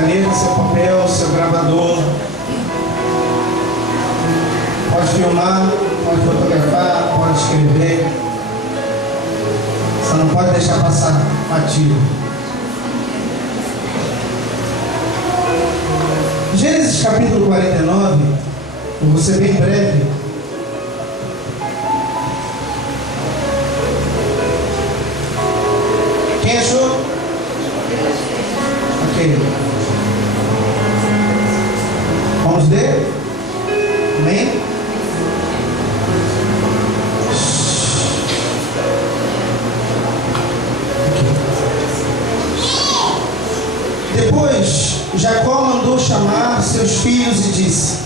caneta, seu papel, seu gravador. Pode filmar, pode fotografar, pode escrever. Você não pode deixar passar batido. Gênesis capítulo 49, eu vou ser bem breve. Quem achou? Ok. Vamos ler? Amém? Depois, Jacó mandou chamar seus filhos e disse: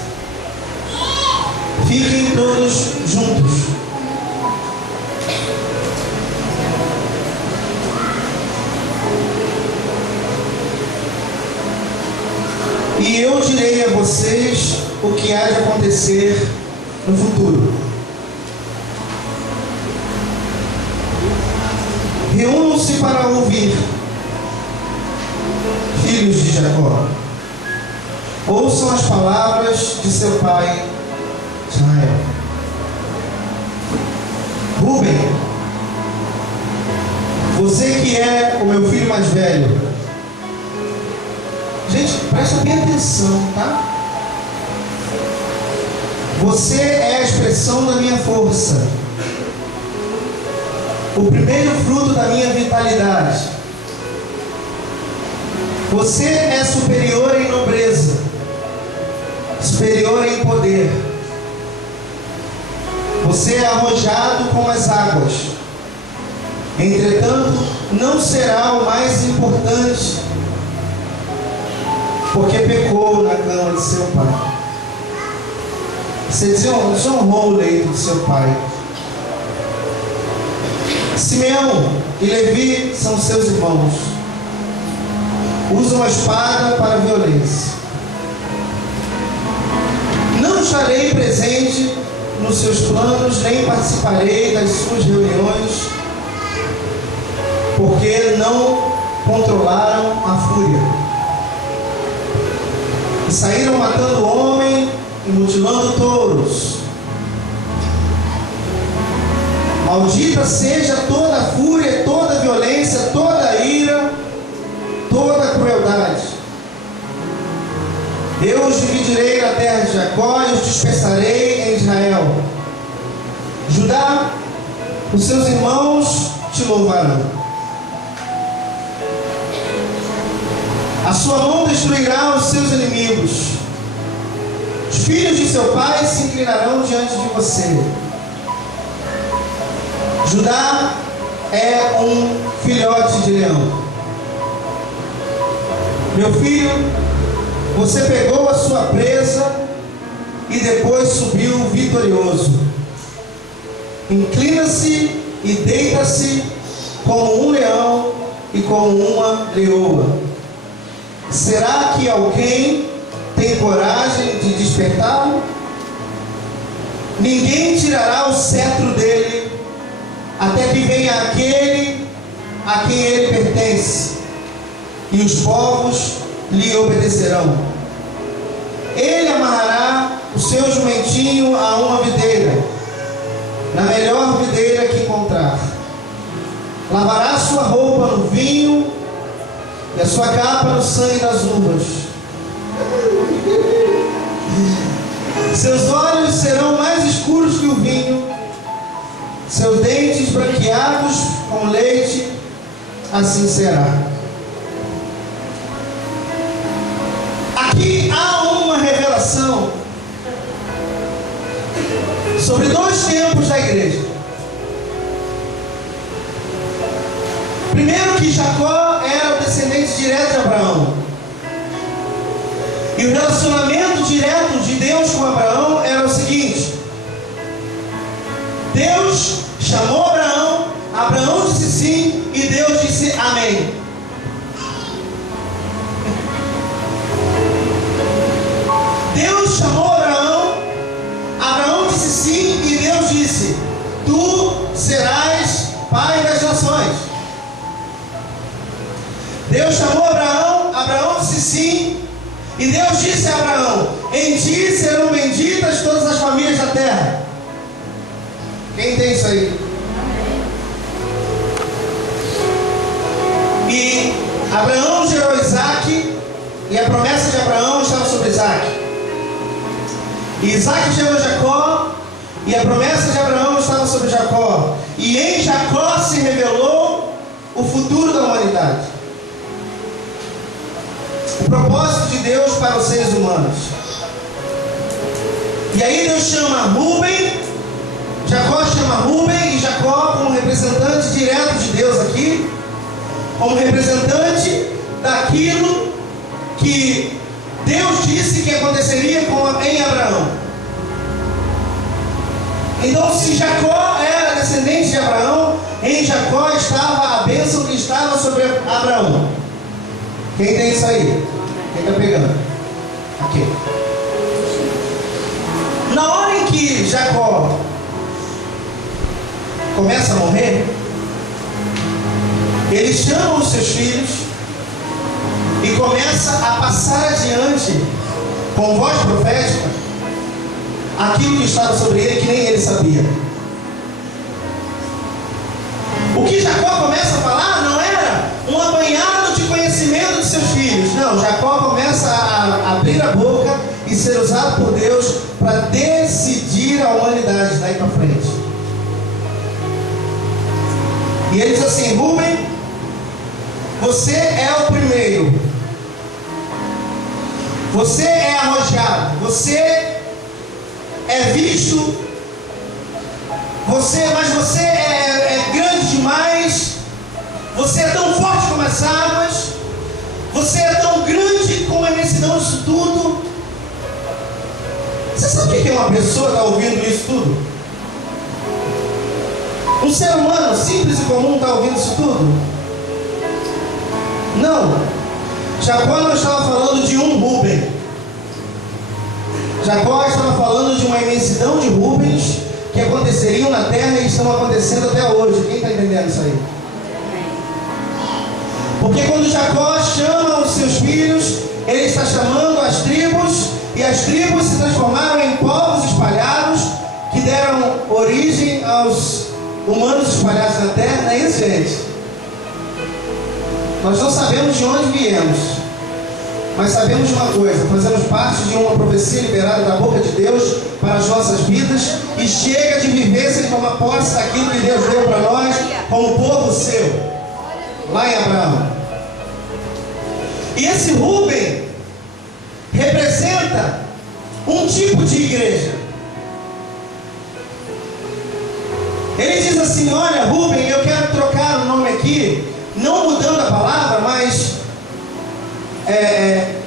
fiquem todos juntos. E eu direi a vocês o que há de acontecer no futuro. Reúnam-se para ouvir, filhos de Jacó. Ouçam as palavras de seu pai Israel. Rúben, você que é o meu filho mais velho. Gente, presta bem atenção, tá? Você é a expressão da minha força, o primeiro fruto da minha vitalidade. Você é superior em nobreza, superior em poder. Você é arrojado como as águas. Entretanto, não será o mais importante, porque pecou na cama de seu pai. Você desonrou o leito de seu pai. Simeão e Levi são seus irmãos. Usam a espada para a violência. Não estarei presente nos seus planos, nem participarei das suas reuniões, porque não controlaram a fúria. E saíram matando homem e mutilando touros. Maldita seja toda a fúria, toda a violência, toda a ira, toda a crueldade. Eu os dividirei na terra de Jacó e os dispersarei em Israel. Judá, os seus irmãos te louvarão. A sua mão destruirá os seus inimigos. Os filhos de seu pai se inclinarão diante de você. Judá é um filhote de leão. Meu filho, você pegou a sua presa e depois subiu vitorioso. Inclina-se e deita-se como um leão e como uma leoa. Será que alguém tem coragem de despertá-lo? Ninguém tirará o cetro dele até que venha aquele a quem ele pertence, e os povos lhe obedecerão. Ele amarrará o seu jumentinho a uma videira, na melhor videira que encontrar. Lavará sua roupa no vinho e a sua capa no sangue das uvas. Seus olhos serão mais escuros que o vinho, seus dentes branqueados com leite, assim será. Aqui há uma revelação sobre dois tempos da igreja. Primeiro, que Jacó era o descendente direto de Abraão. E o relacionamento direto de Deus com Abraão era o seguinte: Deus chamou Abraão, Abraão disse sim e Deus disse amém. Deus chamou Abraão, Abraão disse sim e Deus disse: tu serás pai das nações. Deus chamou Abraão, Abraão disse sim E Deus disse a Abraão: em ti serão benditas todas as famílias da terra. Quem tem isso aí? E Abraão gerou Isaac, e a promessa de Abraão estava sobre Isaac. E Isaac gerou Jacó, e a promessa de Abraão estava sobre Jacó. E em Jacó se revelou o futuro da humanidade. O propósito de Deus para os seres humanos. E aí Deus chama Rúben, Jacó chama Rúben, e Jacó como representante direto de Deus aqui, como representante daquilo que Deus disse que aconteceria em Abraão. Então, se Jacó era descendente de Abraão, em Jacó estava a bênção que estava sobre Abraão. Quem tem isso aí? Quem está pegando? Aqui. Na hora em que Jacó começa a morrer, ele chama os seus filhos e começa a passar adiante, com voz profética, aquilo que estava sobre ele, que nem ele sabia. O que Jacó começa a falar não era um apanhado de conhecimento de seus filhos. Não, Jacó começa a abrir a boca e ser usado por Deus para decidir a humanidade daí para frente. E ele diz assim: Rúben, você é o primeiro. Você é arrojado. Você é visto. Mas você é grande demais. Você é tão forte como as águas. Você é tão grande como a imensidão disso tudo. Você sabe o que é uma pessoa que está ouvindo isso tudo? Um ser humano simples e comum está ouvindo isso tudo? Não. Jacó não estava falando de um Rúben. Jacó estava falando de uma imensidão de Rúbens que aconteceriam na terra e estão acontecendo até hoje. Quem está entendendo isso aí? Porque quando Jacó chama os seus filhos, ele está chamando as tribos, e as tribos se transformaram em povos espalhados que deram origem aos humanos espalhados na terra. Não é isso, gente? Nós não sabemos de onde viemos, mas sabemos de uma coisa: fazemos parte de uma profecia liberada da boca de Deus para as nossas vidas, e chega de viver sem tomar posse daquilo que Deus deu para nós como povo seu, lá em Abraão. E esse Rúben representa um tipo de igreja. Ele diz assim: olha, Rúben, eu quero trocar o nome aqui, não mudando a palavra, mas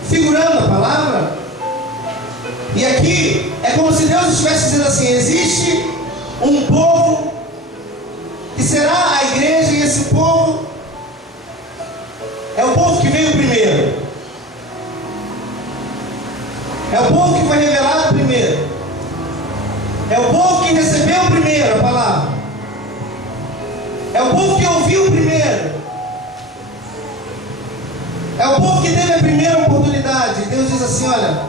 figurando a palavra. E aqui é como se Deus estivesse dizendo assim: existe um povo que será a igreja, e esse povo é o povo que veio primeiro, é o povo que foi revelado primeiro, é o povo que recebeu primeiro a palavra, é o povo que ouviu primeiro, é o povo que teve a primeira oportunidade. E Deus diz assim: olha,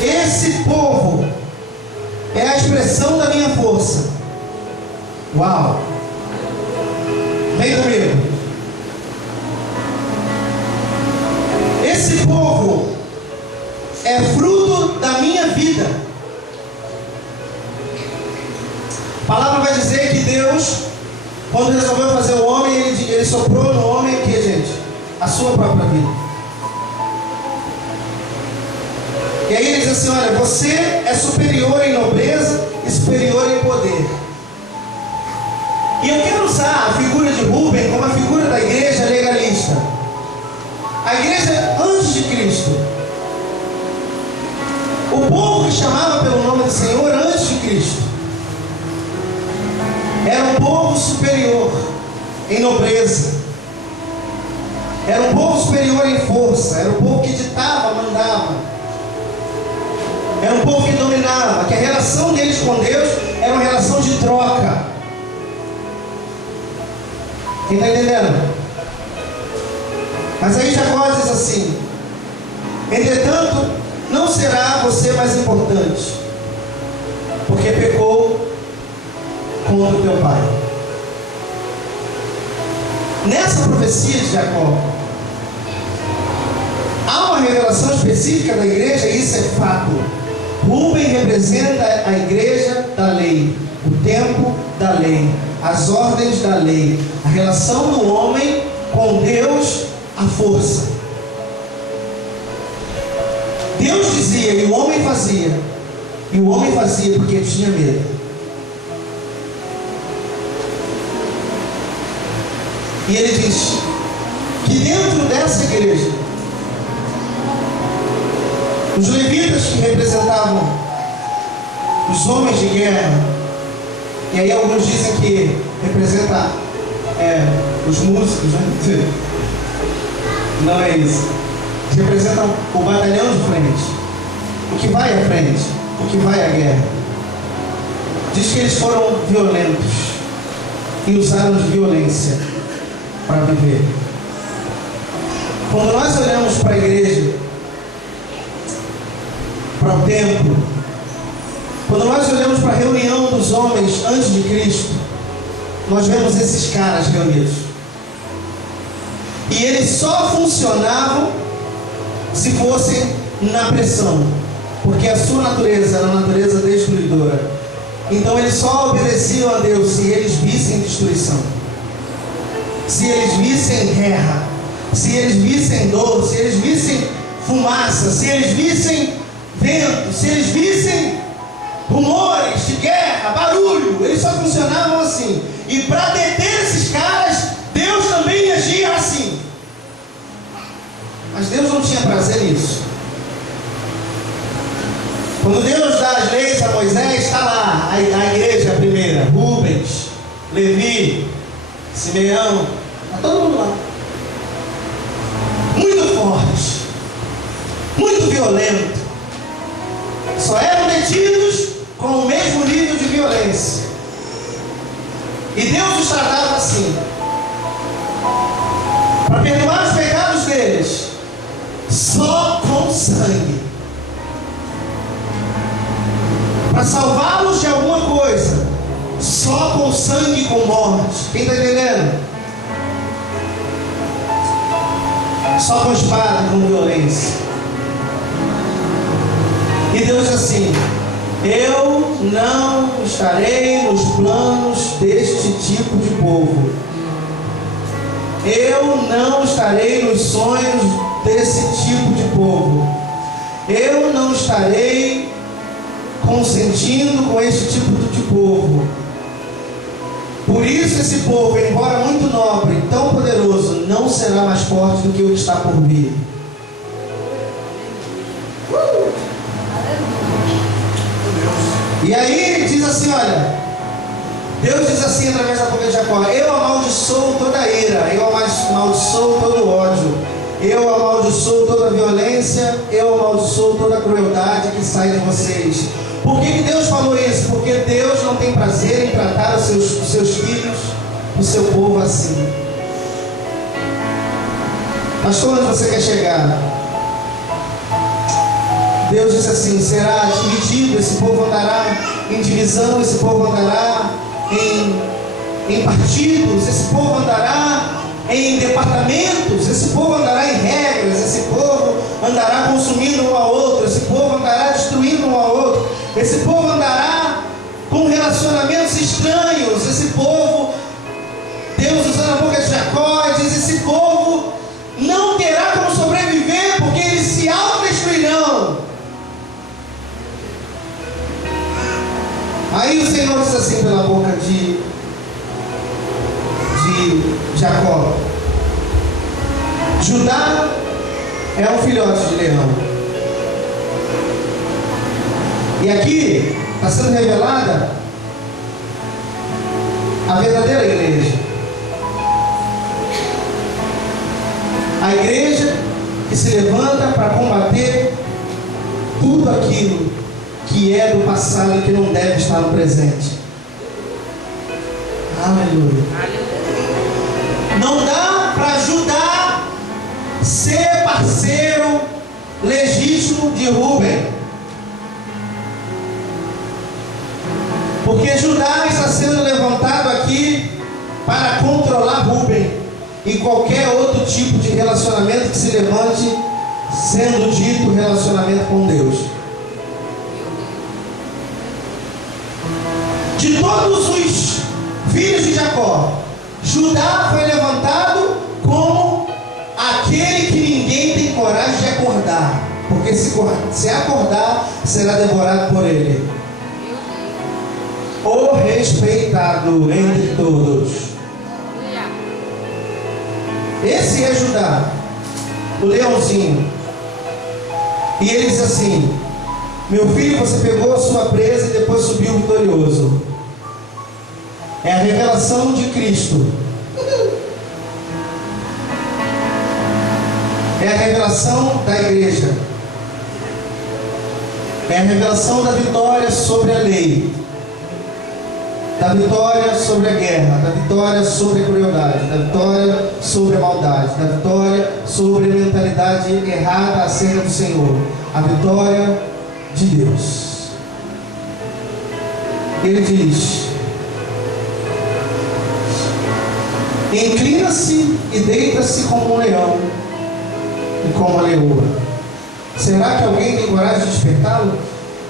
esse povo é a expressão da minha força. Uau! Vem comigo. Esse povo é fruto da minha vida. A palavra vai dizer que Deus, quando resolveu fazer o homem, ele soprou no homem o que, gente? A sua própria vida. E aí ele diz assim: olha, você é superior em nobreza e superior em poder. E eu quero usar a figura de Rúben como a figura da igreja legalista. A igreja antes de Cristo. O povo que chamava pelo nome do Senhor antes de Cristo era um povo superior em nobreza. Era um povo superior em força. Era um povo que ditava, mandava. Era um povo que dominava. Que a relação deles com Deus era uma relação de troca. Quem está entendendo? Mas aí Jacó diz assim: entretanto, não será você mais importante, porque pecou contra o teu pai. Nessa profecia de Jacó, há uma revelação específica da igreja, e isso é fato. Rúben representa a igreja da lei, o tempo da lei, as ordens da lei, a relação do homem com Deus, a força. Deus dizia e o homem fazia, e o homem fazia porque tinha medo. E ele diz que dentro dessa igreja, os levitas que representavam os homens de guerra, e aí alguns dizem que representa os músicos, né? Não é isso. Eles representam o batalhão de frente, o que vai à frente, o que vai à guerra. Diz que eles foram violentos e usaram de violência para viver. Quando nós olhamos para a igreja, para o templo, quando nós olhamos para a reunião dos homens antes de Cristo, nós vemos esses caras reunidos. E eles só funcionavam se fossem na pressão, porque a sua natureza era uma natureza destruidora. Então eles só obedeciam a Deus se eles vissem destruição, se eles vissem guerra, se eles vissem dor, se eles vissem fumaça, se eles vissem vento, se eles vissem rumores de guerra, barulho. Eles só funcionavam assim. E para deter esses caras, Deus também agia assim. Mas Deus não tinha prazer nisso. Quando Deus dá as leis a Moisés, está lá a igreja primeira, Rubens, Levi, Simeão, está todo mundo lá. Muito forte, muito violento. Só eram detidos com o mesmo nível de violência. E Deus os tratava assim. Para perdoar os pecados deles, só com sangue. Para salvá-los de alguma coisa, só com sangue e com morte. Quem está entendendo? Só com espada e com violência. E Deus diz assim: eu não estarei nos planos deste tipo de povo. Eu não estarei nos sonhos desse tipo de povo. Eu não estarei consentindo com esse tipo de povo. Por isso esse povo, embora muito nobre e tão poderoso, não será mais forte do que o que está por vir. E aí diz assim, olha, Deus diz assim através da boca de Jacó: eu amaldiçoo toda a ira, eu amaldiçoo todo o ódio, eu amaldiçoo toda a violência, eu amaldiçoo toda a crueldade que sai de vocês. Por que Deus falou isso? Porque Deus não tem prazer em tratar os seus filhos, o seu povo assim. Pastor, onde você quer chegar? Deus disse assim: será dividido, esse povo andará em divisão, esse povo andará em partidos, esse povo andará em departamentos, esse povo andará em regras, esse povo andará consumindo um ao outro, esse povo andará destruindo um ao outro, esse povo andará com relacionamentos estranhos, esse povo, Deus usando a boca de Jacó, diz: esse povo não terá como sobreviver, porque eles se autodestruirão. Aí o Senhor diz assim pela boca de Jacó: Judá é um filhote de leão. E aqui está sendo revelada a verdadeira igreja. A igreja que se levanta para combater tudo aquilo que é do passado e que não deve estar no presente. Aleluia. Não dá para Judá ser parceiro legítimo Cristo de Rúben. Porque Judá está sendo levantado aqui para controlar Rúben e qualquer outro tipo de relacionamento que se levante, sendo dito relacionamento com Deus. De todos os filhos de Jacó, Judá foi levantado como aquele que ninguém tem coragem de acordar, porque se acordar, será devorado por ele. O respeitado entre todos. Esse é Judá, o leãozinho. E ele diz assim: meu filho, você pegou a sua presa e depois subiu vitorioso. É a revelação de Cristo. É a revelação da igreja. É a revelação da vitória sobre a lei, da vitória sobre a guerra, da vitória sobre a crueldade, da vitória sobre a maldade, da vitória sobre a mentalidade errada acerca do Senhor, a vitória de Deus. Ele diz: inclina-se e deita-se como um leão e como a leoa. Será que alguém tem coragem de despertá-lo?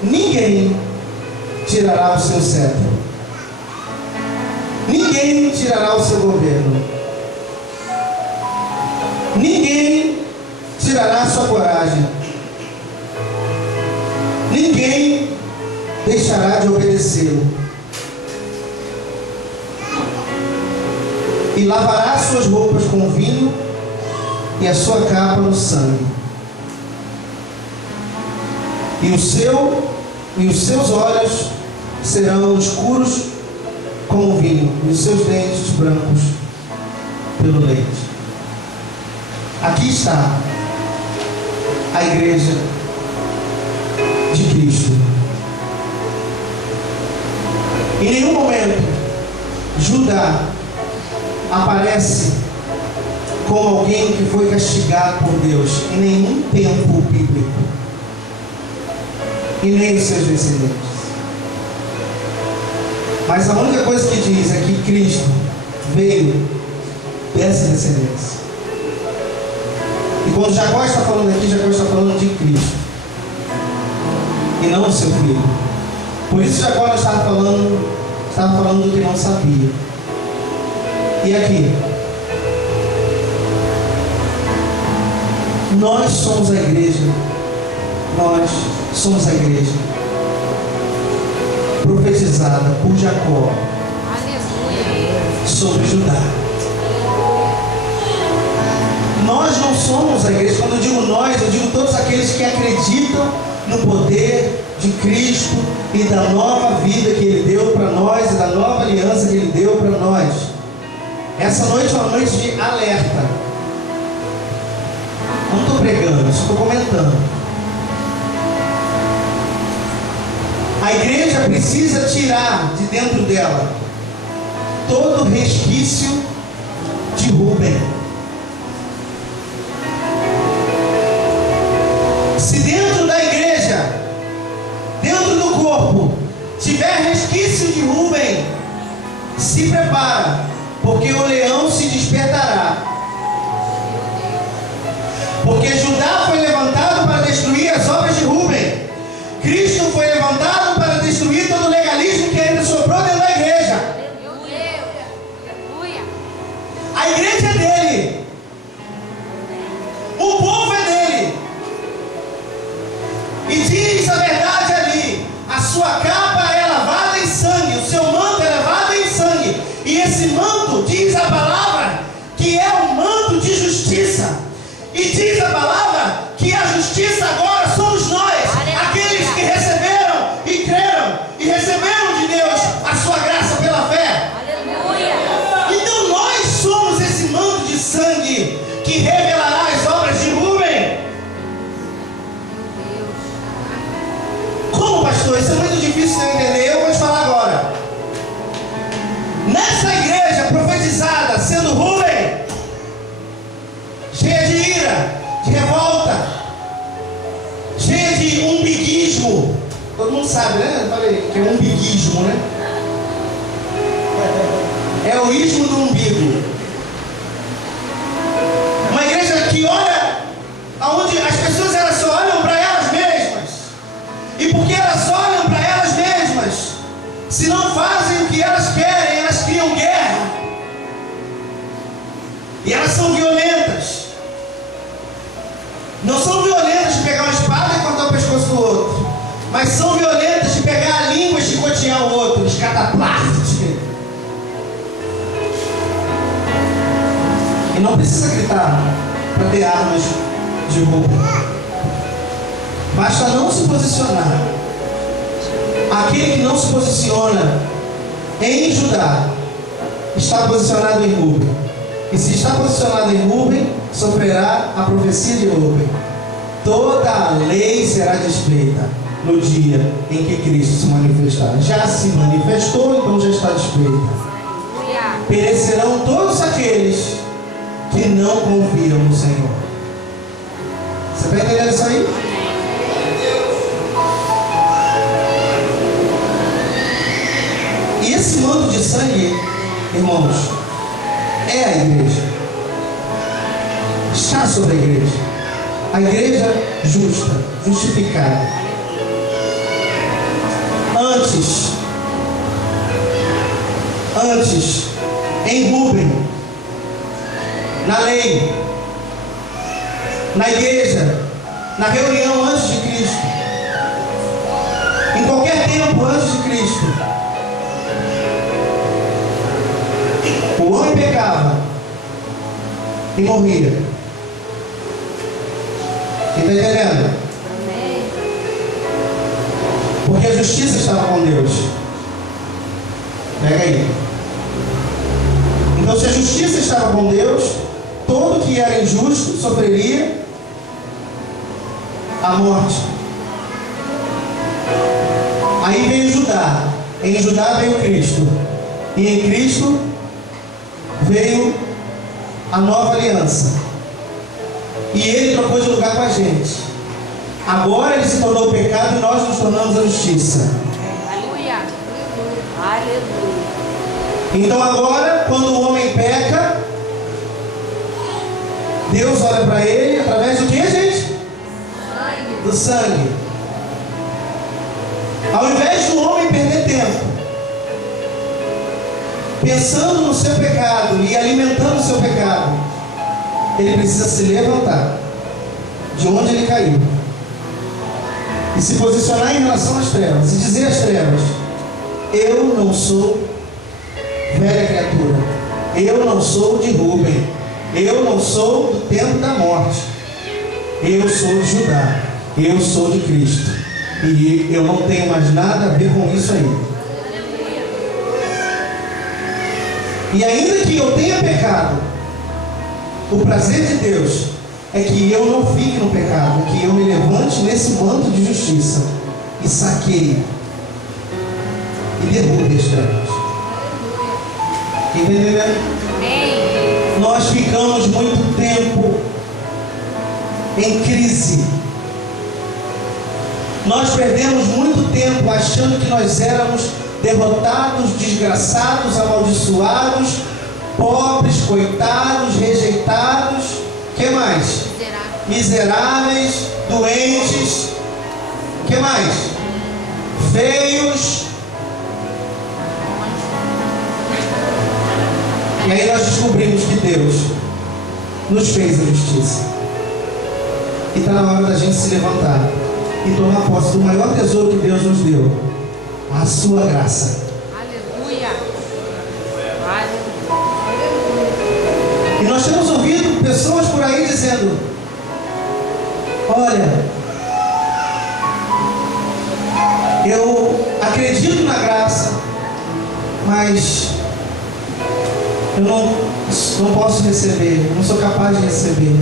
Ninguém tirará o seu cetro. Ninguém tirará o seu governo. Ninguém tirará a sua coragem. Ninguém deixará de obedecê-lo. E lavará suas roupas com vinho e a sua capa no sangue. E os seus olhos serão escuros como vinho, e os seus dentes brancos pelo leite. Aqui está a igreja de Cristo. Em nenhum momento Judá aparece como alguém que foi castigado por Deus, em nenhum tempo bíblico, e nem os seus descendentes. Mas a única coisa que diz é que Cristo veio dessa descendência. E quando Jacó está falando aqui, Jacó está falando de Cristo e não do seu filho. Por isso Jacó não estava falando do que não sabia. E aqui, nós somos a igreja. Nós somos a igreja profetizada por Jacó sobre Judá. Nós não somos a igreja. Quando eu digo nós, eu digo todos aqueles que acreditam no poder de Cristo e da nova vida que Ele deu para nós, e da nova aliança que Ele deu para nós. Essa noite é uma noite de alerta. Não estou pregando, estou comentando. A igreja precisa tirar de dentro dela todo resquício de Rúben. Se dentro da igreja, dentro do corpo, tiver resquício de Rúben, se prepara, porque o leão se despertará. Porque Judá foi levantado para destruir as obras de Rúben. Cristo foi levantado para destruir todo o legalismo que ainda sobrou dentro da igreja. A igreja é dele. O povo é dele. E diz a verdade ali: a sua capa é lavada em sangue, o seu manto é lavado em sangue. E esse manto, diz a palavra, que é um manto de justiça. E diz a palavra que a justiça agora somos nós, aqueles que receberam e creram e receberam de Deus a sua graça pela fé. Aleluia. Então nós somos esse manto de sangue que revelará as obras de Rúben. Como, pastor? Isso é muito difícil de entender. Eu vou te falar agora. Nessa igreja profetizada, sendo Rúben, cheia de ira, de revolta, cheia umbiguismo, todo mundo sabe, né? Eu falei que é umbiguismo, né? É o ismo do umbigo. Uma igreja que olha aonde as pessoas elas só olham para elas mesmas. E porque elas só olham para elas mesmas, se não fazem o que elas querem, elas criam guerra. E elas são violentas. Não são violentas de pegar uma espada e cortar o pescoço do outro, mas são violentas de pegar a língua e chicotear o outro, escataplast. E não precisa gritar para ter armas de roubo. Basta não se posicionar. Aquele que não se posiciona em Judá está posicionado em Rúben. E se está posicionado em Rúben, sofrerá a profecia de Rúben. Toda a lei será desfeita no dia em que Cristo se manifestar. Já se manifestou, então já está desfeita. Perecerão todos aqueles que não confiam no Senhor. Você está entendendo isso aí? E esse manto de sangue, irmãos, é a igreja. Está sobre a igreja. A igreja justa, justificada. Antes, em Rúben, na lei, na igreja, na reunião antes de Cristo, em qualquer tempo antes de Cristo, o homem pecava e morria. Quem está entendendo? Porque a justiça estava com Deus. Pega aí. Então, se a justiça estava com Deus, todo que era injusto sofreria a morte. Aí veio Judá. Em Judá veio Cristo. E em Cristo veio a nova aliança. E ele trocou de lugar com a gente. Agora ele se tornou o pecado e nós nos tornamos a justiça. Aleluia. Aleluia. Então agora, quando o homem peca, Deus olha para ele através do que, gente? Do sangue. Ao invés do homem perder tempo pensando no seu pecado e alimentando o seu pecado, ele precisa se levantar de onde ele caiu e se posicionar em relação às trevas e dizer às trevas: eu não sou velha criatura, eu não sou de Rúben, eu não sou do tempo da morte, eu sou de Judá, eu sou de Cristo, e eu não tenho mais nada a ver com isso aí. E ainda que eu tenha pecado, o prazer de Deus é que eu não fique no pecado, que eu me levante nesse manto de justiça e saqueie e derrube as trevas. Entendeu? Nós ficamos muito tempo em crise. Nós perdemos muito tempo achando que nós éramos derrotados, desgraçados, amaldiçoados, pobres, coitados, rejeitados. O que mais? Miseráveis, doentes. O que mais? Feios. E aí nós descobrimos que Deus nos fez a justiça. E está na hora da gente se levantar e tomar posse do maior tesouro que Deus nos deu, a sua graça. Aleluia. E nós temos ouvido pessoas por aí dizendo: olha, eu acredito na graça, mas eu não posso receber, eu não sou capaz de receber.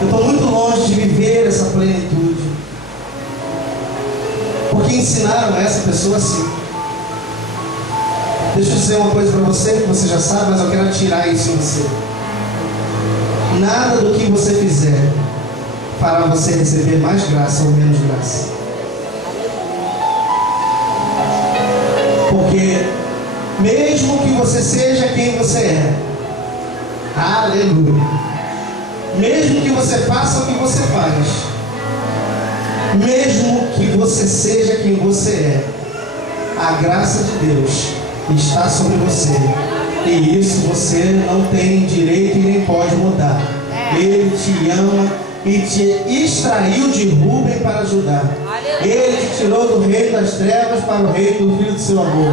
Eu estou muito longe de viver essa plenitude. Porque ensinaram essa pessoa assim. Deixa eu dizer uma coisa para você, que você já sabe, mas eu quero tirar isso em você. Nada do que você fizer fará você receber mais graça ou menos graça. Porque mesmo que você seja quem você é, aleluia, mesmo que você faça o que você faz, mesmo que você seja quem você é, a graça de Deus está sobre você, e isso você não tem direito e nem pode mudar. Ele te ama e te extraiu de Rubem para ajudar. Ele te tirou do reino das trevas para o reino do Filho do seu amor.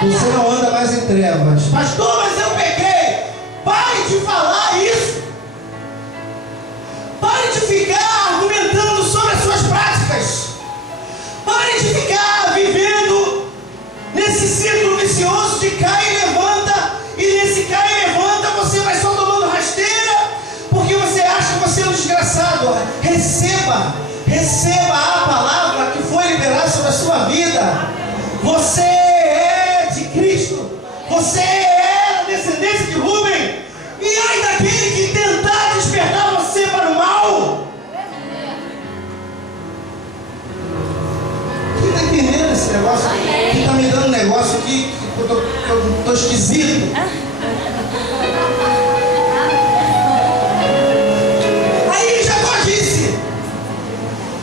Você não anda mais em trevas. Pastor, mas eu peguei. Pare de falar isso. Pare de ficar argumentando sobre as suas práticas. Pare de ficar vivendo nesse ciclo vicioso de cai e levanta. E nesse cai e levanta você vai só tomando rasteira, porque você acha que você é um desgraçado. Receba a palavra que foi liberada sobre a sua vida. Você é de Cristo. Você é a descendência de Rubem. E ai daquele que tentar despertar você para o mal. Quem está entendendo esse negócio? Quem está me dando um negócio aqui que eu estou esquisito? Aí Jacó disse: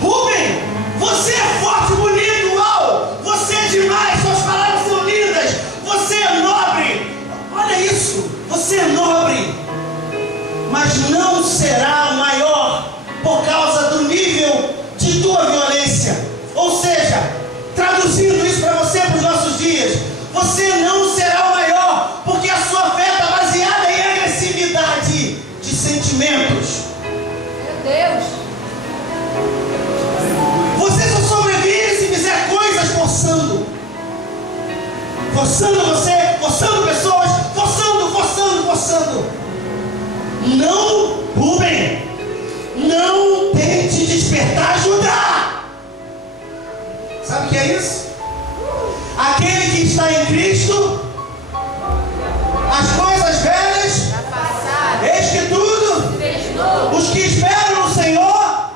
Rubem, você é forte, bonito, uau! Você é demais, suas palavras são lindas, você é nobre. Olha isso, você é nobre, mas não será maior por causa do nível de tua violência. Ou seja, traduzindo isso para você, para os nossos dias, você não será o maior, porque a sua fé está baseada em agressividade de sentimentos. Meu Deus. Você só sobrevive se fizer coisas forçando. Forçando você, forçando pessoas, forçando. Não, Rubem, não tente despertar Judá. Sabe o que é isso? Aquele que está em Cristo, as coisas velhas, eis que tudo, os que esperam no Senhor,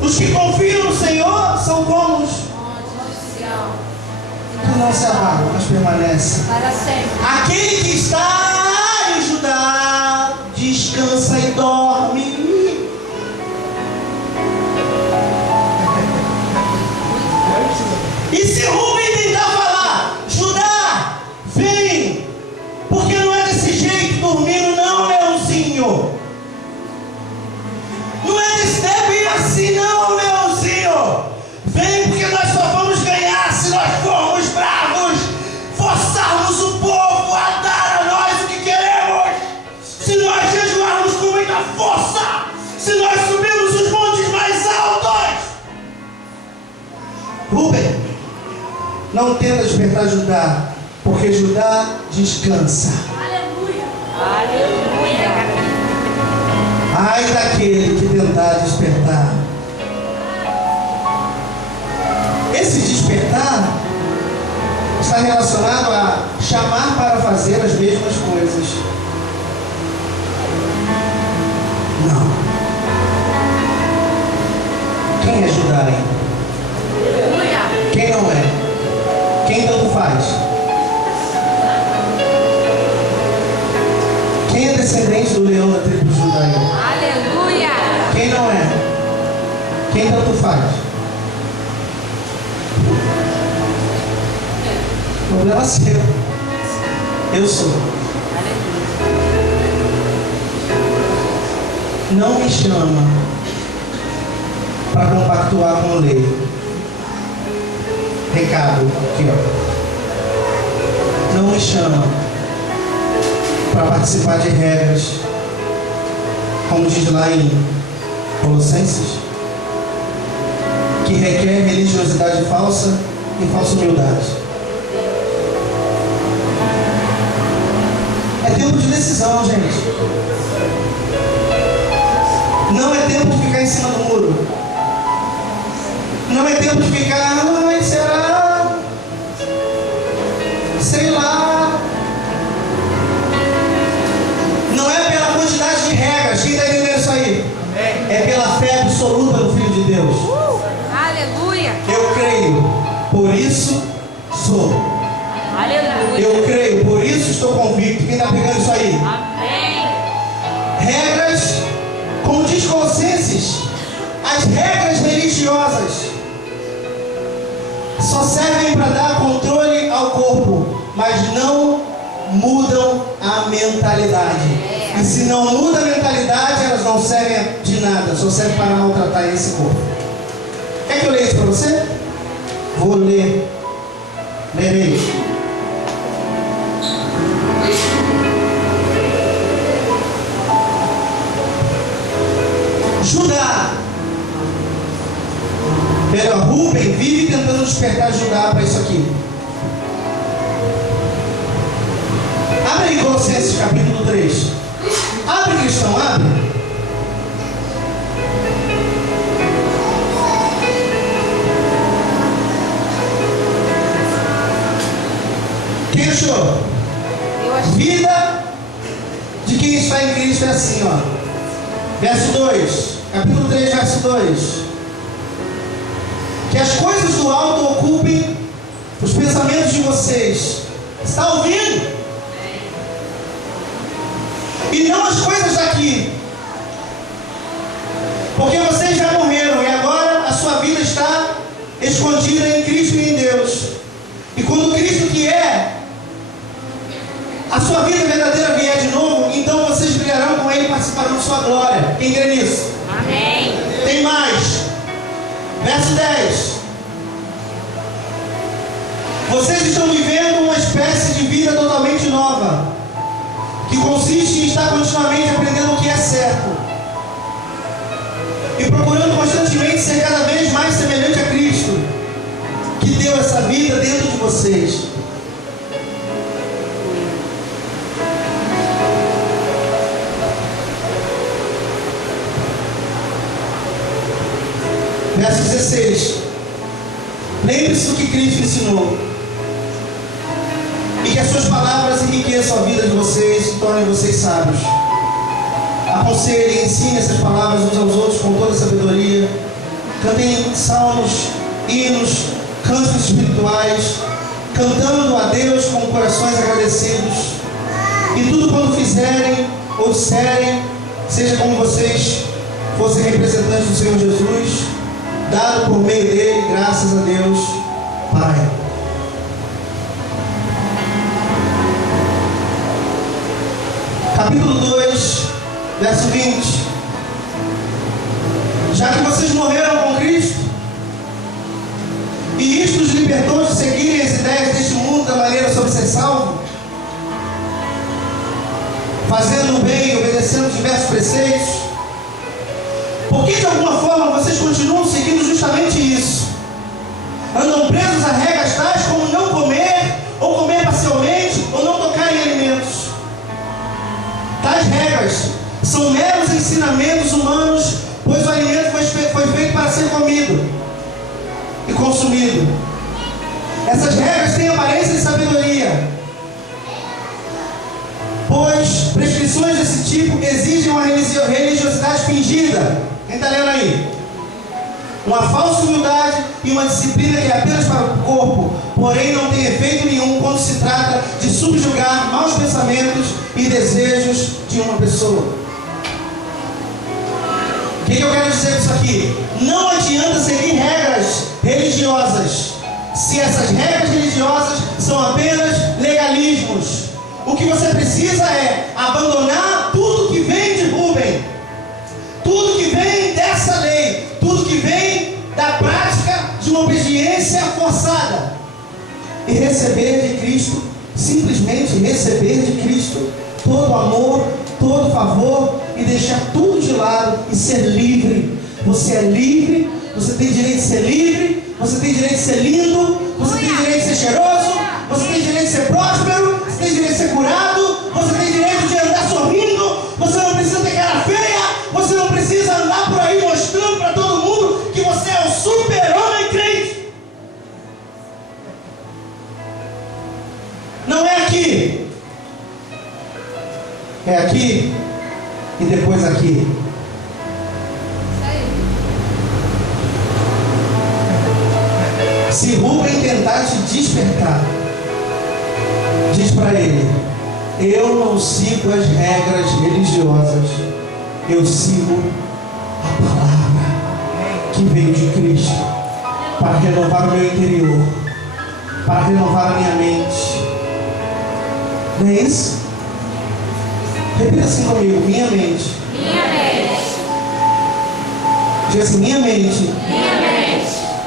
os que confiam no Senhor, são como os que não se abalam, mas permanecem. Para sempre. Aquele que está em Judá, descansa e dorme. E se Rubem tentar falar: Judá, vem, porque não é desse jeito, dormindo não, leãozinho. Não é bem assim não, leãozinho. Vem, porque nós só vamos ganhar se nós formos bravos, forçarmos o povo a dar a nós o que queremos, se nós jejuarmos com muita força, se nós subirmos os montes mais altos. Rubem, não tenta despertar Judá, porque Judá descansa. Aleluia. Aleluia. Ai daquele que tentar despertar. Esse despertar está relacionado a chamar para fazer as mesmas coisas. Não. Quem é Judá ainda? Quem não é? Quem tanto faz? Quem é descendente do leão da tribo de Judá? Aleluia. Quem não é? Quem tanto faz? Problema seu. Eu sou. Não me chama para compactuar com a lei. Recado aqui, ó. Não me chama para participar de regras, como diz lá em Colossenses, que requer religiosidade falsa e falsa humildade. É tempo de decisão, gente. Não é tempo de ficar em cima do muro. Não é tempo de ficar, ai, será? Sei lá. Não é pela quantidade de regras. Quem está absoluta no Filho de Deus. Aleluia. Eu creio, por isso sou. Aleluia. Eu creio, por isso estou convicto. Quem está pegando isso aí? Amém. Regras, como diz Colossenses, as regras religiosas só servem para dar controle ao corpo, mas não mudam a mentalidade. E se não muda a mentalidade, elas não servem de nada, só servem para maltratar esse corpo. Quer que eu leia isso para você? Vou ler. Lerei. Judá. Pelo Rubem vive tentando despertar Judá para isso aqui. Abre aí Colossenses capítulo 3. Abre, cristão, abre. Quem achou? Eu achei. Vida de quem está em Cristo é assim, ó. Verso 2, capítulo 3, verso 2. Que as coisas do alto ocupem os pensamentos de vocês. Está ouvindo? E não as coisas daqui. Porque vocês já morreram e agora a sua vida está escondida em Cristo e em Deus. E quando Cristo, que é a sua vida verdadeira, vier de novo, então vocês brilharão com Ele e participarão de sua glória. Quem crê nisso? Amém. Tem mais. Verso 10. Vocês estão vivendo uma espécie de vida totalmente nova, que consiste em estar continuamente aprendendo o que é certo e procurando constantemente ser cada vez mais semelhante a Cristo, que deu essa vida dentro de vocês. Verso 16. Lembre-se do que Cristo ensinou, e que as suas palavras enriqueçam a vida de vocês e tornem vocês sábios. Aconselhe e ensine essas palavras uns aos outros com toda a sabedoria. Cantem salmos, hinos, cânticos espirituais, cantando a Deus com corações agradecidos. E tudo quando fizerem ou disserem, seja como vocês fossem representantes do Senhor Jesus, dado por meio dele, graças a Deus, Pai. Capítulo 2, verso 20. Já que vocês morreram com Cristo, e isto os libertou de seguirem as ideias deste mundo da maneira sobre ser salvo, fazendo o bem e obedecendo diversos preceitos, porque de alguma forma vocês continuam seguindo justamente isso. Andam presos a regras tais como não comer, ou comer parcialmente, ou não tocar em alimentos. Tais regras são meros ensinamentos humanos, pois o alimento foi feito para ser comido e consumido. Essas regras têm aparência de sabedoria, pois prescrições desse tipo exigem uma religiosidade fingida. Quem está lendo aí? Uma falsa humildade e uma disciplina que é apenas para o corpo, porém não tem efeito nenhum quando se trata de subjugar maus pensamentos e desejos de uma pessoa. O que eu quero dizer com isso aqui? Não adianta seguir regras religiosas, se essas regras religiosas são apenas legalismos. O que você precisa é abandonar tudo que vem de Rubem, tudo que vem dessa lei, tudo que vem da prática de uma obediência forçada, e receber de Cristo, simplesmente receber de Cristo todo amor, todo favor, e deixar tudo de lado e ser livre. Você é livre, você tem direito de ser livre, você tem direito de ser lindo, você tem direito de ser cheiroso, você tem direito de ser próspero, você tem direito de ser curado, você tem direito de andar sorrindo, você não precisa ter cara feia, você não precisa andar por aí mostrando para todo mundo que você é o super-homem crente. Não é aqui, é aqui e depois aqui. Se Rubem tentar te despertar, diz para ele: eu não sigo as regras religiosas, eu sigo a palavra que veio de Cristo para renovar o meu interior, para renovar a minha mente. Não é isso? Repita assim comigo: minha mente. Minha mente. Diga assim: minha mente. Minha mente.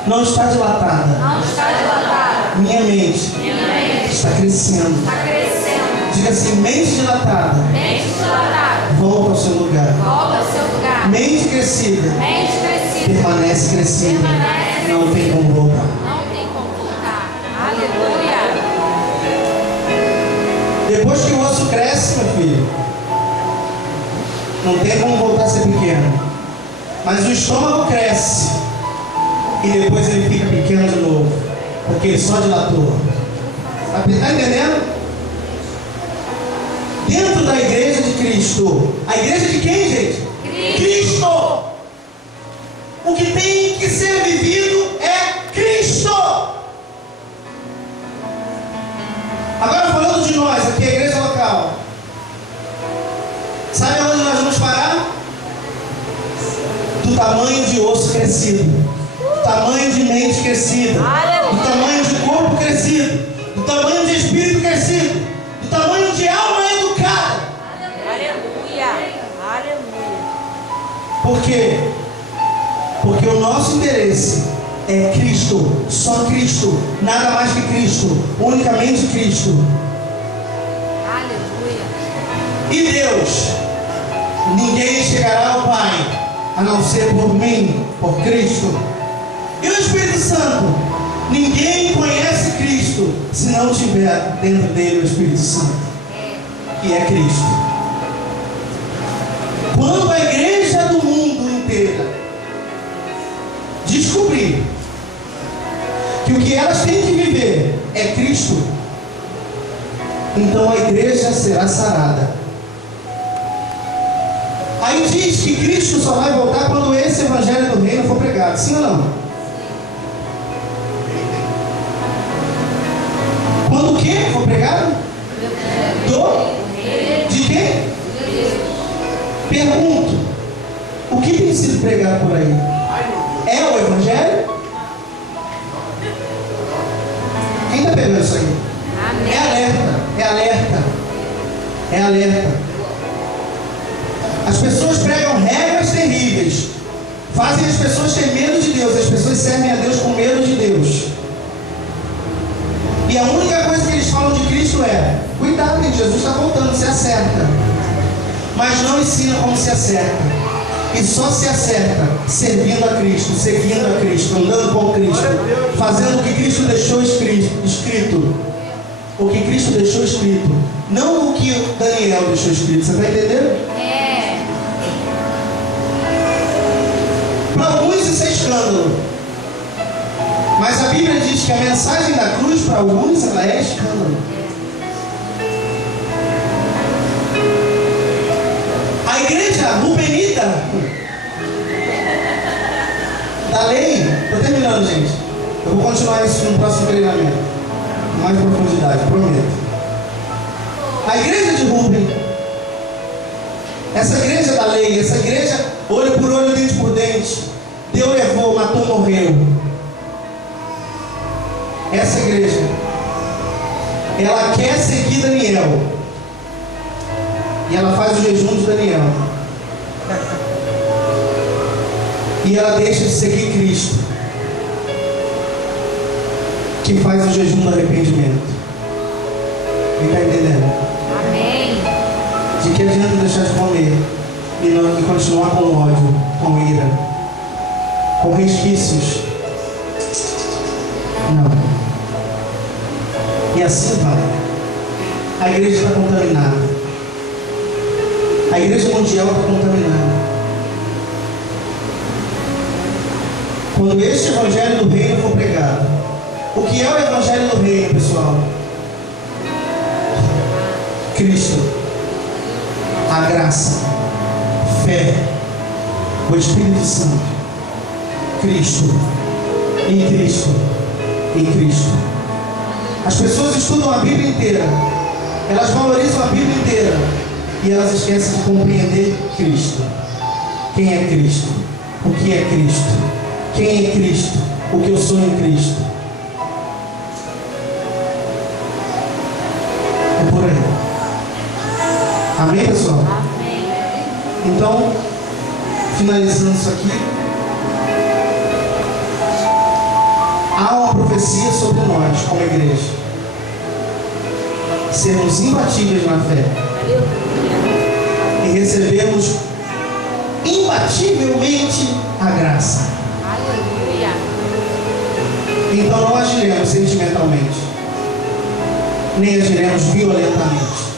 Não está dilatada. Não está dilatada. Minha mente. Minha mente. Está crescendo. Está crescendo. Diga assim: mente dilatada. Mente dilatada. Volta ao seu lugar. Volta ao seu lugar. Mente crescida. Mente crescida. Permanece crescida. Permanece. Não tem como voltar. Não tem como voltar. Aleluia. Depois que o osso cresce, meu filho, não tem como voltar a ser pequeno. Mas o estômago cresce e depois ele fica pequeno de novo, porque ele só dilatou. Está entendendo? Dentro da igreja de Cristo. A igreja de quem, gente? Cristo! O que tem que ser vivido é Cristo! Agora falando de nós, aqui a igreja local. Sabe onde nós vamos parar? Do tamanho de osso crescido, do tamanho de mente crescida, do tamanho de corpo crescido, do tamanho de espírito crescido, do tamanho de alma educada. Aleluia. Aleluia. Por quê? Porque o nosso interesse é Cristo, só Cristo, nada mais que Cristo, unicamente Cristo. Aleluia. E Deus, ninguém chegará ao Pai a não ser por mim, por Cristo. E o Espírito Santo, ninguém conhece Cristo se não tiver dentro dele o Espírito Santo, que é Cristo. Quando a igreja do mundo inteira descobrir que o que elas têm que viver é Cristo, então a igreja será sarada. Aí diz que Cristo só vai voltar quando esse evangelho do reino for pregado, sim ou não? Quando o que for pregado? De quem? Pergunto: o que tem sido pregado por aí? É o evangelho? Quem está pegando isso aí? Amém. É alerta, é alerta, é alerta. As pessoas pregam regras terríveis, fazem as pessoas ter medo de Deus, as pessoas servem a Deus com medo de Deus. E a única coisa que eles falam de Cristo é: cuidado, gente, Jesus está voltando, se acerta. Mas não ensina como se acerta. E só se acerta servindo a Cristo, seguindo a Cristo, andando com Cristo, fazendo o que Cristo deixou escrito. O que Cristo deixou escrito, não o que Daniel deixou escrito. Você está entendendo? É. Para alguns isso é escândalo, mas a Bíblia diz que a mensagem da cruz para alguns ela é escândalo. A igreja rubenita da lei, estou terminando, gente, eu vou continuar isso no próximo treinamento com mais profundidade, prometo. A igreja de Ruben, essa igreja da lei, essa igreja olho por olho, dente por dente, Deus levou, matou, morreu. Essa igreja, ela quer seguir Daniel, e ela faz o jejum de Daniel, e ela deixa de seguir Cristo, que faz o jejum do arrependimento. Quem está entendendo? Amém. De que adianta deixar de comer e continuar com ódio, com ira, com resquícios? Não. E assim vai. A igreja está contaminada. A igreja mundial está contaminada. Quando este evangelho do reino for pregado, o que é o evangelho do reino, pessoal? Cristo, a graça, fé, o Espírito Santo, Cristo, em Cristo, em Cristo. As pessoas estudam a Bíblia inteira, elas valorizam a Bíblia inteira e elas esquecem de compreender Cristo. Quem é Cristo? O que é Cristo? Quem é Cristo? O que eu sou em Cristo? É por aí. Amém, pessoal? Amém. Então, finalizando isso aqui, há uma profecia sobre nós como igreja: sermos imbatíveis na fé e recebermos imbativelmente a graça. Aleluia. Então não agiremos sentimentalmente, nem agiremos violentamente,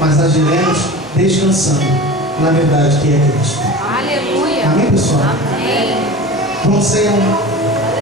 mas agiremos descansando na verdade que é Cristo. Aleluia. Amém, pessoal? Amém. Vamos ser